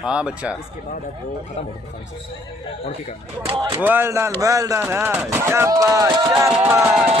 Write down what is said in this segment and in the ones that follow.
हाँ बच्चा, इसके बाद अब वो खत्म हो गया और क्या करना। वेल डन है, शाबाश शाबाश।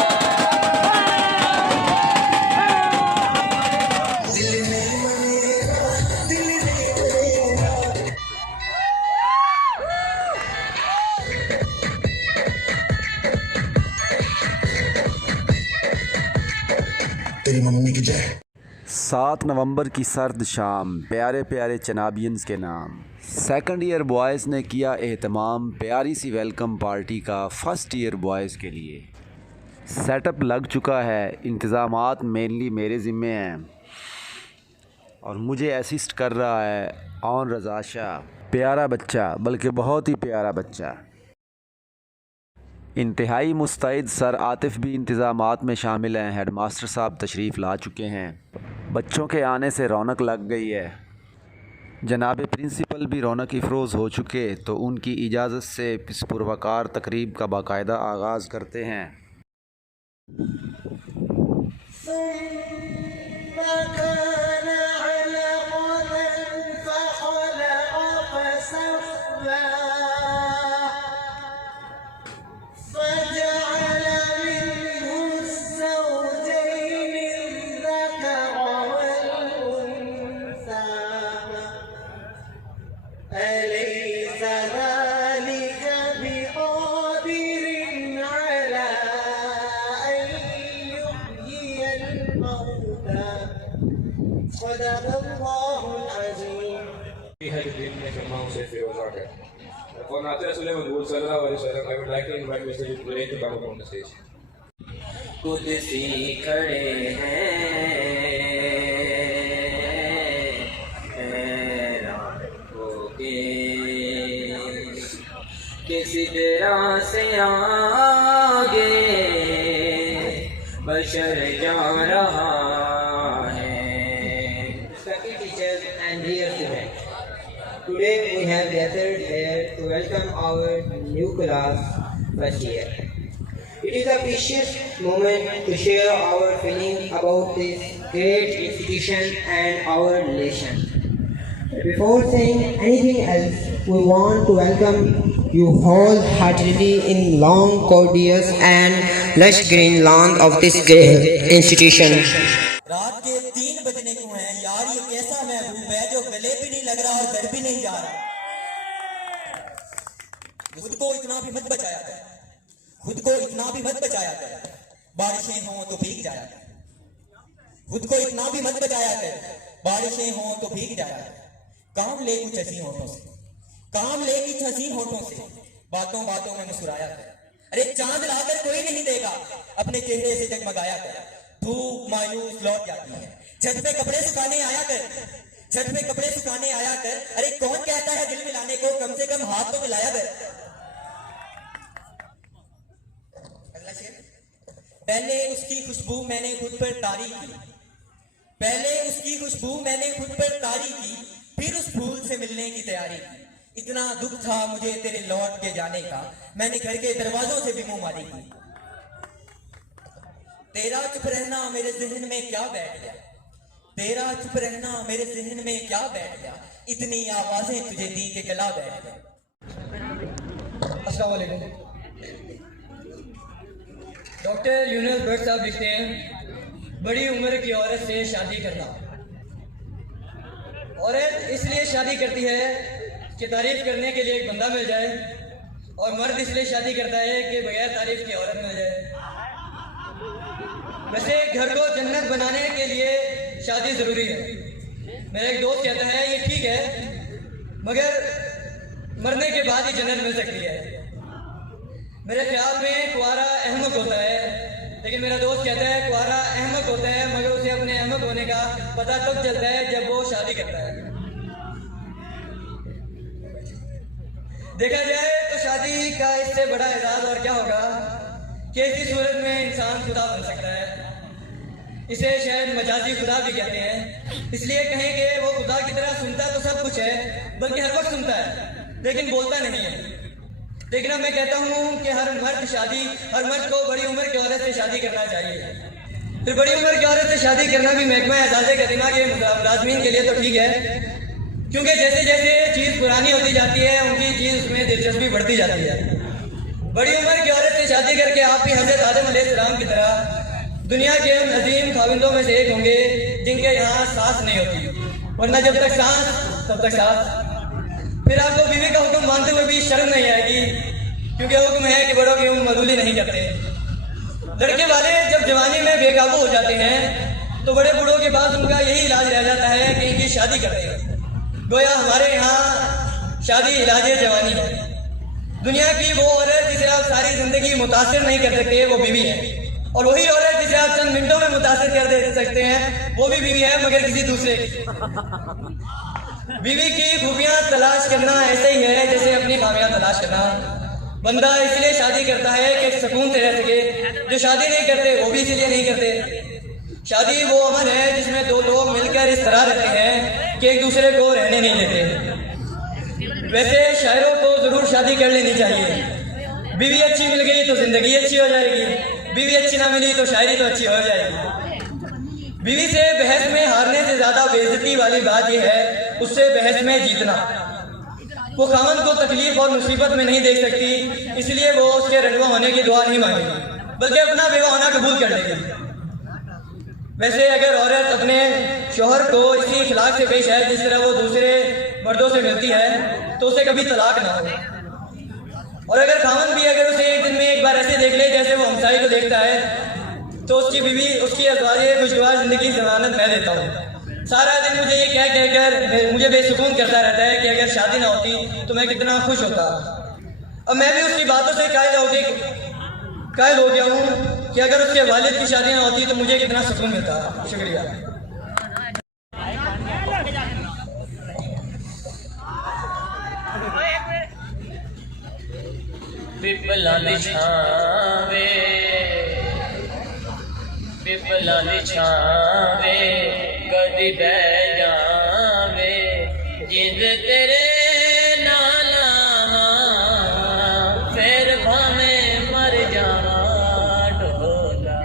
तेरी मम्मी की जय। 7 नवंबर की सर्द शाम, प्यारे प्यारे चनाबियंस के नाम। सेकंड ईयर बॉयज़ ने किया एहतमाम प्यारी सी वेलकम पार्टी का फर्स्ट ईयर बॉयज़ के लिए। सेटअप लग चुका है, इंतज़ामात मेनली मेरे ज़िम्मे हैं और मुझे असिस्ट कर रहा है ऑन रज़ा शाह। प्यारा बच्चा, बल्कि बहुत ही प्यारा बच्चा। इंतहाई मुस्तैद सर आतिफ़ भी इंतज़ामात में शामिल हैं। हेडमास्टर साहब तशरीफ़ ला चुके हैं। बच्चों के आने से रौनक लग गई है। जनाब प्रिंसिपल भी रौनक इफ़रोज़ हो चुके, तो उनकी इजाज़त से इस पुरवकार तकरीब का बाकायदा आगाज़ करते हैं। I would like to invite Mr. Junaid to come up on the stage. कुदसी खड़े हैं हैरान होके किस तरह से आगे बशर जा रहा है। Respected teachers and dear students, today we have gathered here to welcome our new class first year. It is a precious moment to share our feelings about this great institution and our relation. Before saying anything else, we want to welcome you wholeheartedly in long, courteous and lush green lawn of this great institution. रात के 3 बजने को हैं यार, ये कैसा महबूब है जो गले भी नहीं लग रहा और घर भी नहीं जा रहा। खुद को इतना भी मत बचाया कर, खुद को इतना भी मत बचाया कर, बारिशें हों तो भीग जाया कर। खुद को इतना भी मत बचाया कर, बारिशें हों तो भीग जाया कर। काम ले कुछ हंसी होठों से, काम ले कुछ हंसी होठों से, बातों बातों में मुस्कुराया कर। अरे चांद लाकर कोई नहीं देगा, अपने चेहरे से जगमगाया कर। धूप मायूस लौट जाती है, छत पे कपड़े सुखाने आया कर, छत पे कपड़े सुखाने आया कर। अरे कौन कहता है दिल मिलाने को, कम से कम हाथ तो मिलाया कर। पहले उसकी खुशबू मैंने खुद पर तारी की, पहले उसकी खुशबू मैंने खुद पर तारी की, फिर उस फूल से मिलने की तैयारी की। इतना दुख था मुझे तेरे लौट के जाने का, मैंने घर के दरवाजों से भी मुंह मारी की। तेरा चुप रहना मेरे जहन में क्या बैठ गया, तेरा चुप रहना मेरे जहन में क्या बैठ गया, इतनी आवाजें तुझे दी के गला बैठ गया। अस्सलाम वालेकुम। डॉक्टर यूनुस भट्ट साहब लिखते हैं, बड़ी उम्र की औरत से शादी करना, औरत इसलिए शादी करती है कि तारीफ करने के लिए एक बंदा मिल जाए, और मर्द इसलिए शादी करता है कि बगैर तारीफ की औरत मिल जाए। वैसे घर को जन्नत बनाने के लिए शादी ज़रूरी है। मेरा एक दोस्त कहता है ये ठीक है, मगर मरने के बाद ही जन्नत मिल सकती है। मेरे ख्याल में कुआरा अहमक होता है, लेकिन मेरा दोस्त कहता है कुआरा अहमक होता है, मगर उसे अपने अहमक होने का पता तब चलता है जब वो शादी करता है। देखा जाए तो शादी का इससे बड़ा एजाज और क्या होगा कि इसी सूरत में इंसान खुदा बन सकता है। इसे शायद मजाजी खुदा भी कहते हैं, इसलिए कहें कि वो खुदा की तरह सुनता तो सब कुछ है, बल्कि हर वक्त सुनता है लेकिन बोलता नहीं है। लेकिन अब मैं कहता हूँ कि हर मर्द को बड़ी उम्र की औरत से शादी करना चाहिए। फिर बड़ी उम्र की औरत से शादी करना भी महकमा एजाज़े करीमा के मुलाजमीन के लिए तो ठीक है, क्योंकि जैसे जैसे चीज़ पुरानी होती जाती है उनकी चीज़ उसमें दिलचस्पी बढ़ती जाती है। बड़ी उम्र की औरत से शादी करके आप भी हज़रत आदम अलैहिस्सलाम की तरह दुनिया के उन अजीम खाविंदों में से एक होंगे जिनके यहाँ सांस नहीं होती, वरना जब तक सांस तब तक सांस। फिर आपको बीवी का हुक्म मानते हुए भी शर्म नहीं आएगी, क्योंकि हुक्म है कि बड़ों की उम्र मजूली नहीं करते। लड़के वाले जब जवानी में बेकाबू हो जाते हैं तो बड़े बूढ़ों के पास उनका यही इलाज रह जाता है कि इनकी शादी करते हैं। गोया हमारे यहाँ शादी इलाज जवानी है। दुनिया की वो औरत जिसे आप सारी जिंदगी मुतासिर नहीं कर सकते वो बीवी है, और वही औरत जिसे आप चंद मिनटों में मुतासिर कर दे सकते हैं वो भी बीवी है, मगर किसी दूसरे की। बीवी की खूबियां तलाश करना ऐसे ही है जैसे अपनी खामियां तलाश करना। बंदा इसलिए शादी करता है कि सुकून से रह सके, जो शादी नहीं करते वो भी इसलिए नहीं करते। शादी वो अमल है जिसमें दो लोग मिलकर इस तरह रहते हैं कि एक दूसरे को रहने नहीं देते। वैसे शायरों को जरूर शादी कर लेनी चाहिए। बीवी अच्छी मिल गई तो जिंदगी अच्छी हो जाएगी, बीवी अच्छी ना मिली तो शायरी तो अच्छी हो जाएगी। बीवी से बहस में हारने से ज्यादा बेइज्जती वाली बात यह है उससे बहस में जीतना। वो खामन को तकलीफ और मुसीबत में नहीं देख सकती, इसलिए वो उसके रंडवा होने की दुआ नहीं मांगेगी, बल्कि अपना बेवा होना कबूल कर लेगी। वैसे अगर औरत अपने शोहर को इसी इखलाक से पेश है जिस तरह वो दूसरे मर्दों से मिलती है तो उसे कभी तलाक ना हो। और अगर खामन भी अगर उसे एक दिन में एक बार ऐसे देख ले जैसे वो हमसाई को देखता है तो उसकी बीवी उसकी अज़वाजे खुशगवार जिंदगी जमानत मैं देता हूँ। सारा दिन मुझे ये कह कर मुझे बेसुकून करता रहता है कि अगर शादी ना होती तो मैं कितना खुश होता। अब मैं भी उसकी बातों से कायल हो गया हूँ कि अगर उसके वालिद की शादी ना होती तो मुझे कितना सुकून मिलता। शुक्रिया। पिपलां दी छावे कदी बह जावे जिंद तेरे नाल आवां फिर भावें मर जावां ढोला।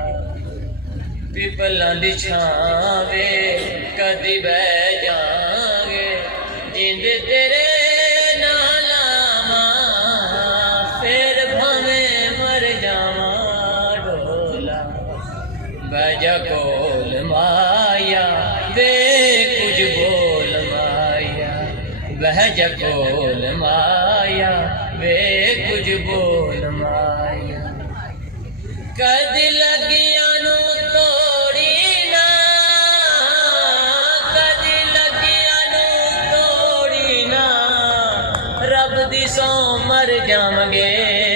पिपलां दी छावे कदी बह जावे जिंद तेरे बजा कोल माया वे कुछ बोल माया, बहजा कोल माया वे कुछ बोल माया। कदी लगिया नू तोड़ी ना, कदी लगिया नू तोड़ी ना, रब दी सौ मर जावांगे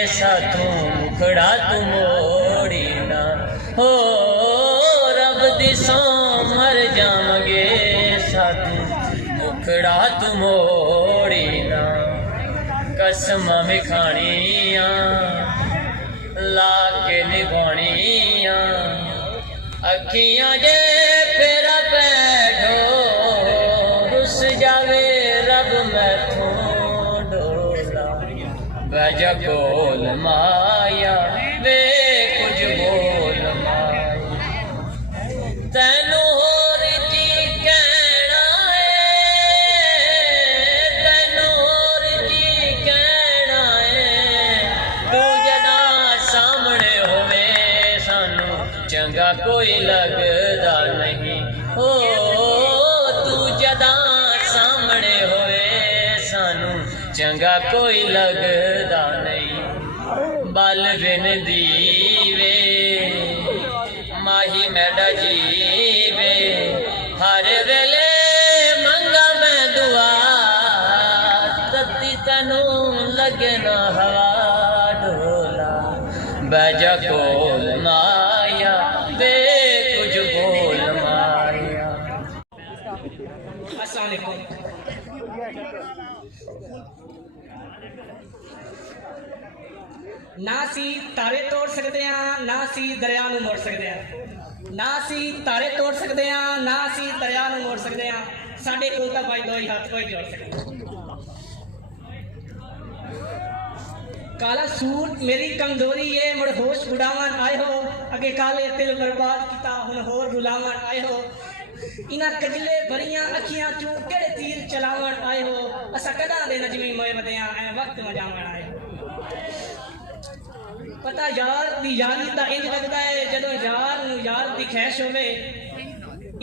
साथों मुखड़ा तू मोड़ी ना। हो मर जावांगे साथू मुखड़ा तू मोड़ी ना। कसमां में खानियां ला के निभानियां अखियां जे फिर बैठो रुस जावे रब मैथों डोला। बजा कोल माया वे कुछ बोल माया। तैनू होर की कहना है, तैनू होर की कहना है, तू जदा सामने होवे सानू चंगा कोई लगदा नहीं। हो तू जदा सामने होवे सानू चंगा कोई लगदा नहीं। बल बिन दीवे माही मैडा जीवे हर वेले मंगा मैं दुआ, तत्ती तैनू लगे ना हवा ढोला। बजा कोल माया वे कुछ बोल माया। अस्सलाम वालेकुम। ना सी तारे तोड़ सकते हैं ना सी दरिया नूं मोड़ सकते हैं। ना सी तारे तोड़ सकते हैं ना सी दरिया नूं मोड़ सकते हैं। साडे कोल तां भाई दो ही हाथ कोई जोड़ सकता। काला सूट मेरी कमजोरी है मुड़ होश उड़ावन आए हो, अगे काले दिल बर्बाद किता हुन होर रुलावन आए हो। इन्हां कजले भरियां अखियां चूं केड़े तीर चलावण आए हो असां कदा दे नजमी मोए मदियां ऐ वक्त मजावण आए हो पता यार दी यारी दा इंज लगदा है जदों यार नूं यार दी खैश होवे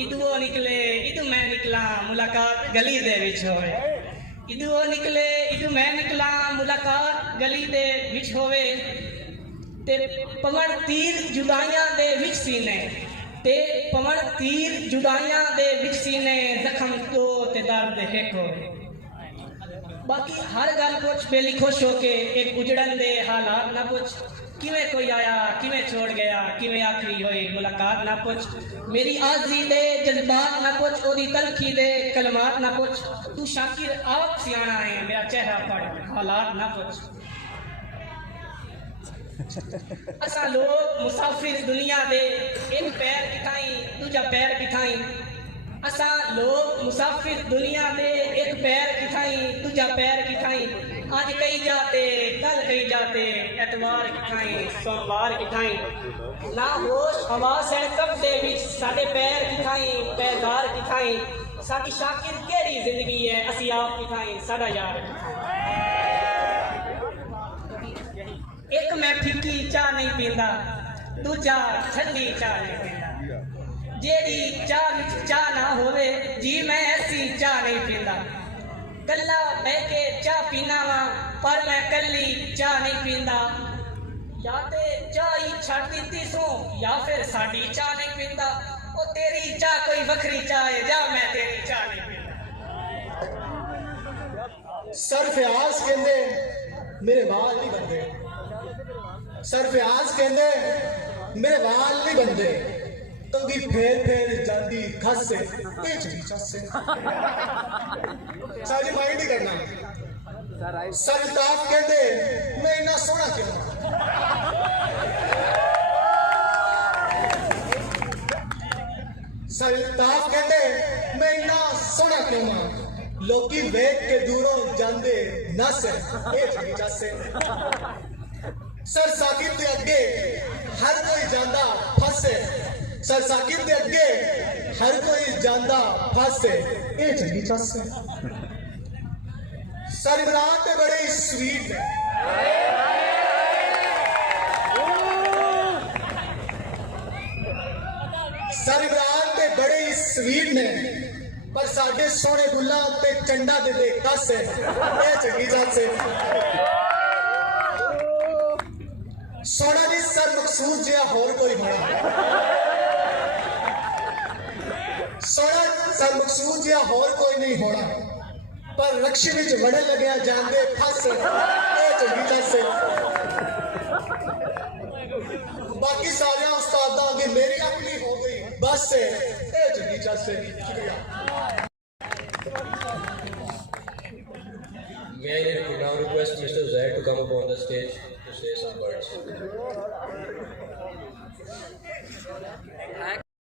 इदुओ निकले इदु मैं निकला मुलाकात गली दे विच होवे इदुओ निकले इदु मैं निकला मुलाकात गली दे विच होवे ते पवण तीर जुदाइयां दे विच सीने ते पवण तीर जुदाइयां दे विच सीने जख्म तो ते दर्द हिक होवे बाकी हर गल पुछ बेली खुश होके एक उजड़न दे हालात ना पुछ किवें कोई आया किवें छोड़ गया किवें आखरी होई मुलाकात ना पुछ मेरी आजी दे जज्बात ना पुछ ओदी तलखी दे कलमात ना पुछ तू शाकिर आप सियाना है मेरा चेहरा पढ़ हालात ना पुछ असा लोग मुसाफिर दुनिया दे एक पैर किथाई दूजा पैर किथाई असा लोग मुसाफिर दुनिया दे एक पैर किथाई दूजा पैर किथाई आज कहीं जाते कल कहीं जाते एतवार किथाई सोमवार किथाई ना होश हवास है कब दे विच साडे पैर किथाई पैदार किथाई साडी शाकिर केड़ी जिंदगी है असी आप किथाई साडा यार एक मैं फिक्की चाह नहीं पींदा दूजा ठंडी चाह नहीं पींदा जेड़ी चाह विच चाह ना होवे जी मैं ऐसी चाह नहीं पींदा कल्ला बह के चाह पीना वा पर मैं कल्ली चाह नहीं पींदा या ते चाह ही छड़ दित्ती सो या फिर साडी चाह नहीं पींदा ओ तेरी चाह कोई वखरी चाह है जा मैं तेरी चाह नहीं पींदा सरफयाज कहंदे मेरे वाल नहीं बनदे सरफयाज कहंदे मेरे वाल नहीं बनदे तंगी फेर जाती खस से से सारी माइंड ही करना सरताफ कहते मैं इतना सोना क्यों सरताफ कहते मैं इतना सोना क्यों लोकी वेख के दूरों जांदे नस से सर साकिब के अगे हर कोई जांदा फसे सर साकिब के अगे हर कोई जांदा फसे ये चंगी चस है सर इमरान ते बड़े स्वीट है सर इमरान ते बड़े स्वीट ने पर साडे सोने गुल्ला ते चंडा दे कस है ये चंगी चस है सोना जी सर मकसूद जिहा होर कोई होना सोना सर मकसूद जिहा होर कोई नहीं होना पर रक्शे विच वड़े लग्या जांदे फस ये चंगी चस बाकी सारे उस्तादां अगे मेरी अपनी हो गई बस ये चंगी चस शुक्रिया May I now request Mr. Zaid to come upon the stage to say some words.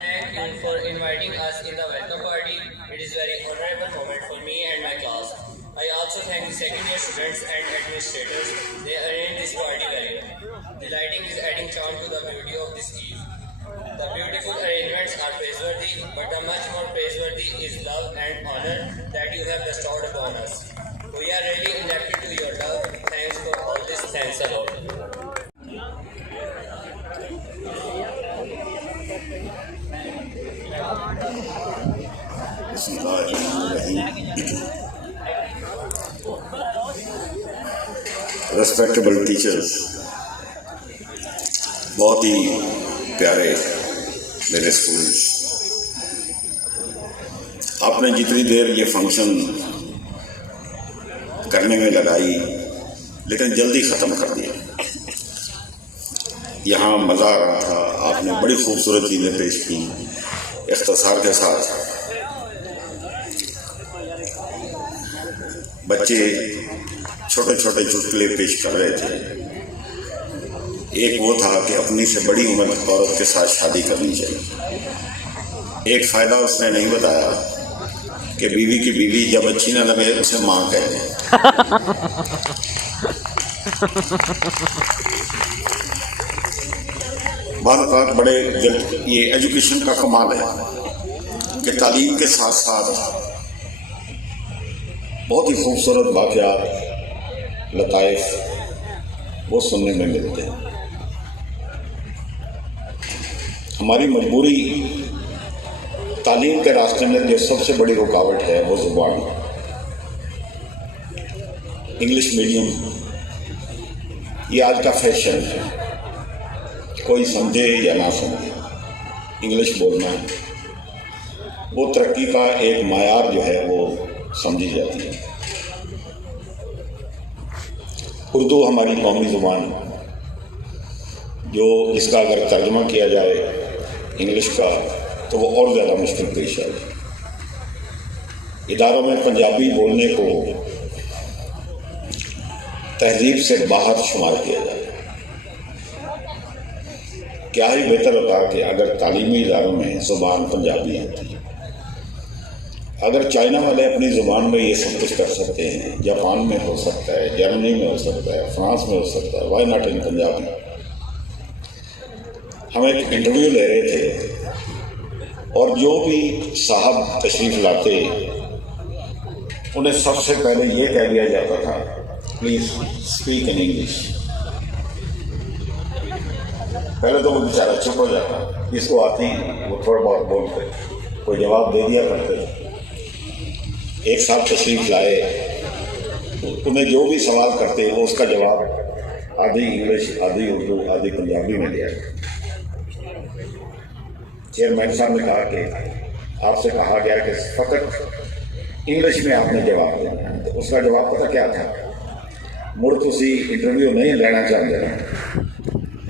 Thank you for inviting us in the welcome party. It is very honorable moment for me and my class. I also thank the second year students and administrators. They arranged this party very well. The lighting is adding charm to the beauty of this eve. The beautiful arrangements are praiseworthy, but the much more praiseworthy is love and honor that you have bestowed upon us. We are really indebted to your love. Thanks for all this. Thanks a lot. Respectable teachers, बहुत ही प्यारे मेरे students, आपने जितनी देर ये function करने में लगाई लेकिन जल्दी ख़त्म कर दिया। यहाँ मज़ा आ रहा था, आपने बड़ी खूबसूरत चीज़ें पेश की इख्तिसार के साथ। बच्चे छोटे छोटे चुटकुले पेश कर रहे थे। एक वो था कि अपनी से बड़ी उम्र की औरत के साथ शादी करनी चाहिए। एक फ़ायदा उसने नहीं बताया कि बीवी की बीवी जब अच्छी ना लगे उसे माँ कहते हैं। बात बड़े ये एजुकेशन का कमाल है। कि तालीम के साथ साथ बहुत ही खूबसूरत वाक़यात, लताइफ वो सुनने में मिलते हैं। हमारी मजबूरी तालीम के रास्ते में जो सबसे बड़ी रुकावट है वो ज़ुबान। इंग्लिश मीडियम ये आज का फैशन है, कोई समझे या ना समझे इंग्लिश बोलना वो तरक्की का एक मायार जो है वो समझी जाती है। उर्दू हमारी कौमी ज़ुबान जो इसका अगर तर्जुमा किया जाए इंग्लिश का तो वो और ज़्यादा मुश्किल पेश आए। इदारों में पंजाबी बोलने को तहजीब से बाहर शुमार किया जाए। क्या ही बेहतर होता कि अगर तालीमी इदारों में ज़ुबान पंजाबी होती। अगर चाइना वाले अपनी ज़ुबान में ये सब कुछ कर सकते हैं, जापान में हो सकता है, जर्मनी में हो सकता है, फ्रांस में हो सकता है, वाई नॉट इन पंजाबी। हम एक इंटरव्यू ले रहे थे और जो भी साहब तशरीफ़ लाते उन्हें सबसे पहले ये कह दिया जाता था, प्लीज़ स्पीक इन इंग्लिश। पहले तो वो बेचारा चुप हो जाता, जिसको आती वो थोड़ा बहुत बोलते, कोई जवाब दे दिया करते। एक साहब तशरीफ़ लाए, उन्हें जो भी सवाल करते वो उसका जवाब आधी इंग्लिश, आधी उर्दू, आधी पंजाबी में दिया। चेयरमैन साहब ने कहा कि आपसे कहा गया कि फ़कत इंग्लिश में आपने जवाब देना है। तो उसका जवाब पता क्या था? मुड़ तुसी इंटरव्यू नहीं लेना चाहते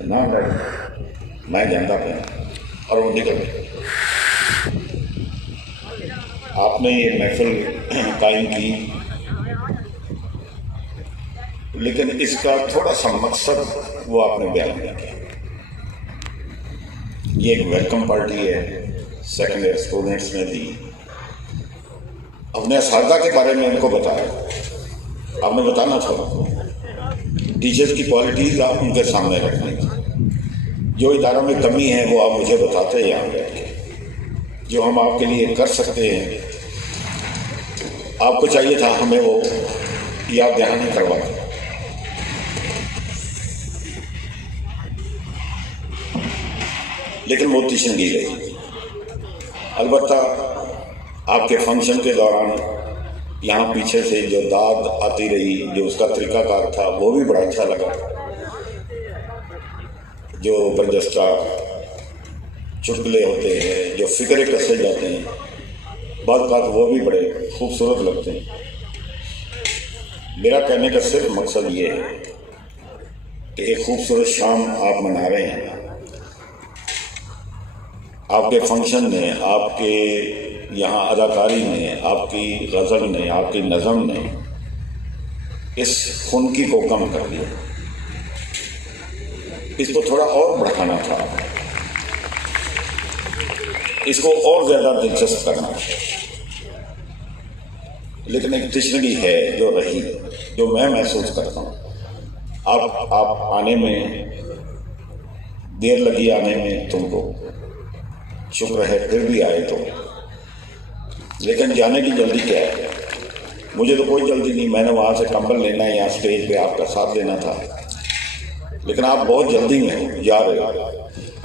ना, मैं जानता था। और वो निकल गए। आपने ये महफिल कायम की, लेकिन इसका थोड़ा सा मकसद वो आपने बयान नहीं किया। ये एक वेलकम पार्टी है, सेकेंड ईयर स्टूडेंट्स ने दी। अपने असातिज़ा के बारे में उनको बताया, आपने बताना था। टीचर्स की क्वालिटीज़ आप उनके सामने रखने की, जो इदारों में कमी है वो आप मुझे बताते हैं यहाँ बैठ के। जो हम आपके लिए कर सकते हैं, आपको चाहिए था हमें वो याद दहानी करवाते। लेकिन वो तिशनगी रही। अलबत्ता आपके फंक्शन के दौरान यहाँ पीछे से जो दाद आती रही, जो उसका तरीकाकार था वो भी बड़ा अच्छा लगा। जो बरजस्ता चुटकुले होते हैं, जो फिक्रे कसे जाते हैं, बात वो भी बड़े खूबसूरत लगते हैं। मेरा कहने का सिर्फ मकसद ये है कि एक खूबसूरत शाम आप मना रहे हैं। आपके फंक्शन ने, आपके यहाँ अदाकारी ने, आपकी गज़ल ने, आपकी नज़म ने इस खुनकी को कम कर दिया। इसको थोड़ा और बढ़ाना था, इसको और ज़्यादा दिलचस्प करना। लेकिन एक तिश्नगी है जो रही, जो मैं महसूस करता हूँ। आप आने में देर लगी, आने में तुमको शुक्र है फिर भी आए तो। लेकिन जाने की जल्दी क्या है? मुझे तो कोई जल्दी नहीं, मैंने वहाँ से कंबल लेना है, यहाँ स्टेज पे आपका साथ देना था। लेकिन आप बहुत जल्दी में जा रहे हो।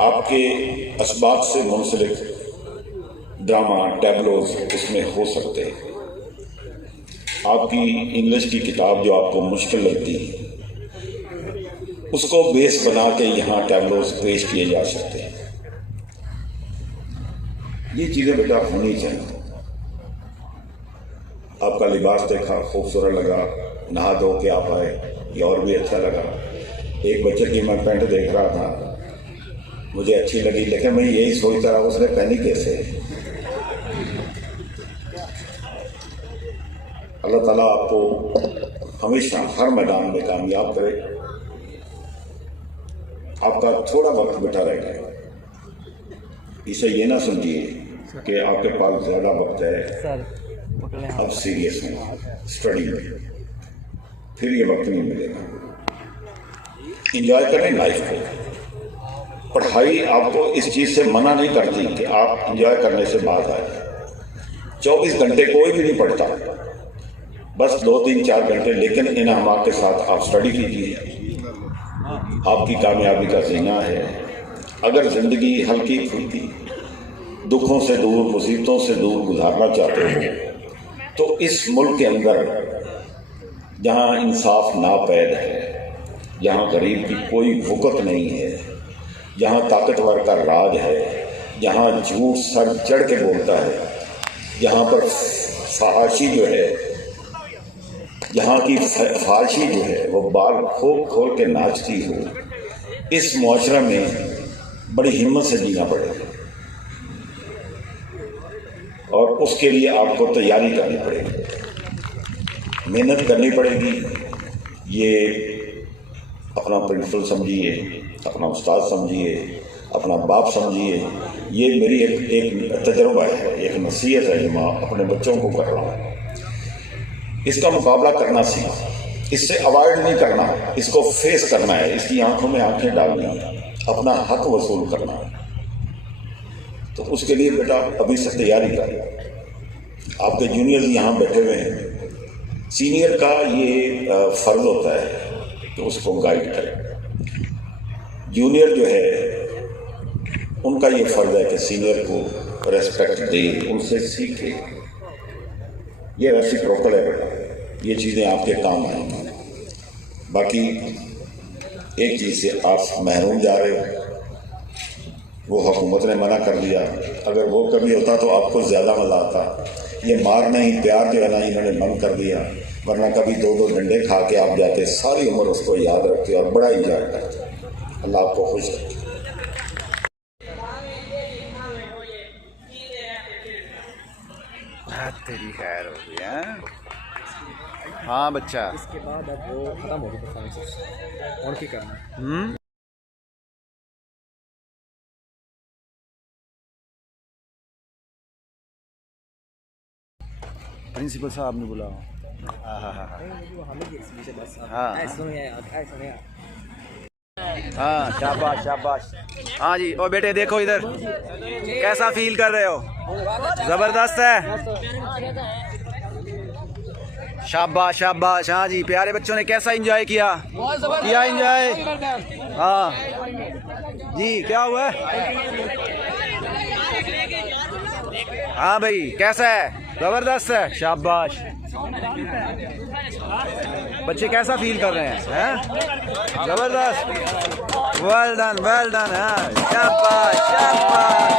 आपके असबाब से मुंसलिक ड्रामा, टैबलोज उसमें हो सकते हैं। आपकी इंग्लिश की किताब जो आपको मुश्किल लगती है, उसको बेस बना के यहाँ टैबलोज पेश किए जा सकते हैं। ये चीज़ें बेटा होनी चाहिए। आपका लिबास देखा, खूबसूरत लगा, नहा धो के आप आए, ये और भी अच्छा लगा। एक बच्चे की मैं पैंट देख रहा था, मुझे अच्छी लगी, लेकिन मैं यही सोचता रहा उसने पहनी कैसे। अल्लाह ताला आपको हमेशा हर मैदान में कामयाब करे। आपका थोड़ा वक्त बेटा रह गया, इसे ये ना समझिए कि आपके पास ज़्यादा वक्त है, अब सीरियस में स्टडी में, फिर ये वक्त नहीं मिलेगा। इंजॉय करें लाइफ को। पढ़ाई आपको इस चीज़ से मना नहीं करती कि आप इंजॉय करने से बात आए। 24 घंटे कोई भी नहीं पढ़ता, बस 2-3-4 घंटे, लेकिन इन अहमाक के साथ आप स्टडी कीजिए, आपकी कामयाबी का ज़ीना है। अगर ज़िंदगी हल्की फुल्की दुखों से दूर, मुसीबतों से दूर गुजारना चाहते हो तो इस मुल्क के अंदर जहाँ इंसाफ नापैद है, जहाँ गरीब की कोई वक़्त नहीं है, जहाँ ताकतवर का राज है, जहाँ झूठ सर चढ़ के बोलता है, जहाँ पर फहाशी जो है, जहाँ की फहाशी जो है वो बाल खोल खोल के नाचती हो, इस मुआशरा में बड़ी हिम्मत से जीना पड़ेगा और उसके लिए आपको तैयारी करनी पड़ेगी, मेहनत करनी पड़ेगी। ये अपना प्रिंसिपल समझिए, अपना उस्ताद समझिए, अपना बाप समझिए, ये मेरी एक तजुर्बा है, एक नसीहत है जो मैं अपने बच्चों को कर रहा हूँ। इसका मुकाबला करना सीख, इससे अवॉइड नहीं करना, इसको फेस करना है, इसकी आंखों में आंखें डालनी है, अपना हक वसूल करना है। तो उसके लिए बेटा अभी से तैयारी करें। आपके जूनियर्स यहाँ बैठे हुए हैं, सीनियर का ये फ़र्ज होता है कि उसको गाइड करें। जूनियर जो है उनका ये फ़र्ज है कि सीनियर को रेस्पेक्ट दे, उनसे सीखे। ये रेसिप्रोकल है बेटा, ये चीज़ें आपके काम आएंगी। बाकी एक चीज़ से आप महरूम जा रहे हो, वो हुकूमत ने मना कर दिया, अगर वो कभी होता तो आपको ज़्यादा मज़ा आता। ये मार नहीं प्यार जो है ना इन्होंने बंद कर दिया, वरना कभी 2-2 डंडे खा के आप जाते, सारी उम्र उसको याद रखते और बड़ा इंजॉय करते। अल्लाह आपको खुश रखे। तेरी खैर हो गई है। हाँ बच्चा, इसके बाद अब वो खत्म होगी परफॉर्मेंस और क्या करना। प्रिंसिपल साहब ने बुलाओ। हाँ शाबाश शाबाश। हाँ जी, ओ बेटे देखो इधर, कैसा फील कर रहे हो? जबरदस्त है, शाबाश शाबाश। हाँ जी, प्यारे बच्चों ने कैसा एंजॉय किया? एंजॉय। हाँ जी, क्या हुआ? हाँ भाई, कैसा है? जबरदस्त है, शाबाश। बच्चे कैसा फील कर रहे हैं? जबरदस्त, वेल डन वेल डन। हाँ शाबाश शाबाश।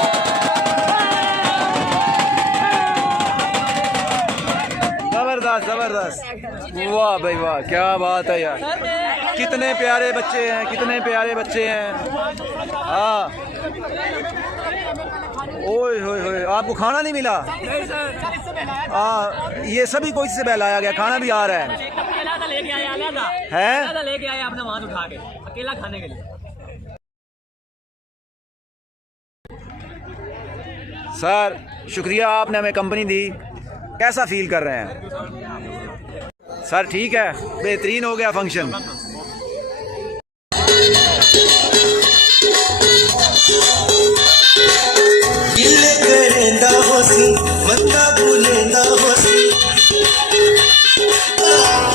जबरदस्त जबरदस्त, वाह भाई वाह, क्या बात है यार, कितने प्यारे बच्चे हैं, कितने प्यारे बच्चे हैं। हाँ ओए होए होए, आपको खाना नहीं मिला? ये सभी को इससे बहलाया गया, खाना भी आ रहा है। लेके आए अपना वहां उठा के अकेला खाने के लिए। सर शुक्रिया, आपने हमें कंपनी दी। कैसा फील कर रहे हैं सर? ठीक है, बेहतरीन हो गया फंक्शन। गिले करेंदा होसी मंदा भूलेंदा होसी,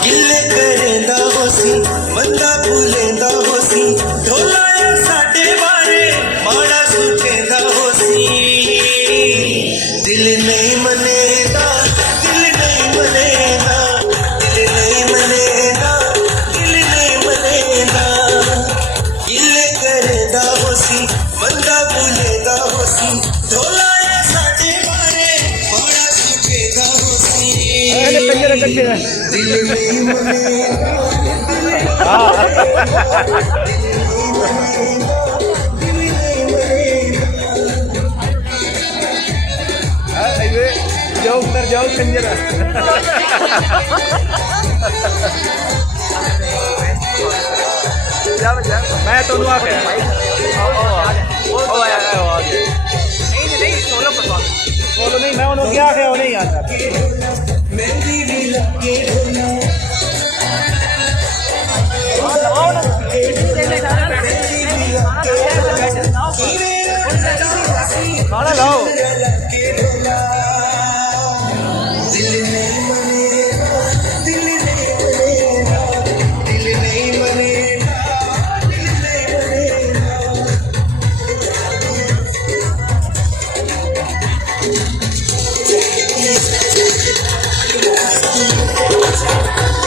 गिले करेंदा होसी मंदा भूलेंदा होसी, ढोलाया साडे बारे माड़ा सुठेंदा होसी। दिल नहीं मनेगा, दिल नहीं मनेगा, दिल नहीं मनेगा, दिल नहीं मनेगा। गिले करेंदा होसी मंदा भूलेंदा होसी, ढोलाया साडे बारे माड़ा सुठेंदा होसी। दिल नहीं मनेगा, जाओ उधर जाओ कंजर। मैं तो नुआ के सोलो नहीं, मैं उन्होंने क्या है वो नहीं आता। मेहंदी भी लगे खाना लाओ। Shut